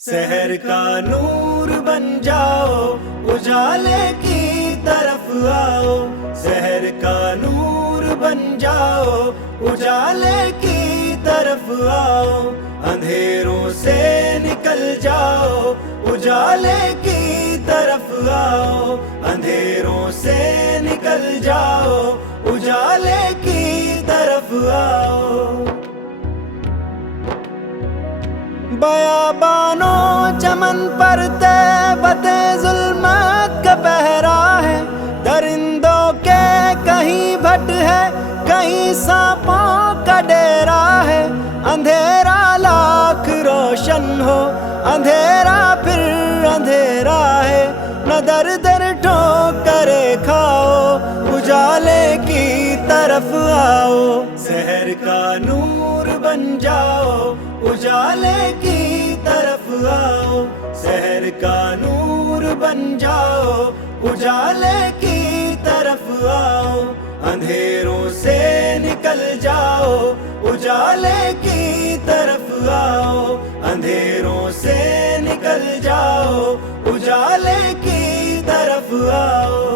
शहर का नूर बन जाओ, उजाले की तरफ आओ। शहर का नूर बन जाओ, उजाले की तरफ आओ। अंधेरों से निकल जाओ, उजाले की तरफ आओ। अंधेरों से निकल जाओ, उजाले की तरफ आओ। बयाबानों चमन पर तैबते जुल्मत का पहरा है। दरिंदों के कहीं भट है, कहीं सांपों का डेरा है। अंधेरा लाख रोशन हो, अंधेरा फिर अंधेरा है। न दर दर ठोकरे खाओ, उजाले की तरफ आओ। शहर का नूर बन जाओ, उजाले की तरफ आओ। शहर का नूर बन जाओ, उजाले की तरफ आओ। अंधेरों से निकल जाओ, उजाले की तरफ आओ। अंधेरों से निकल जाओ, उजाले की तरफ आओ।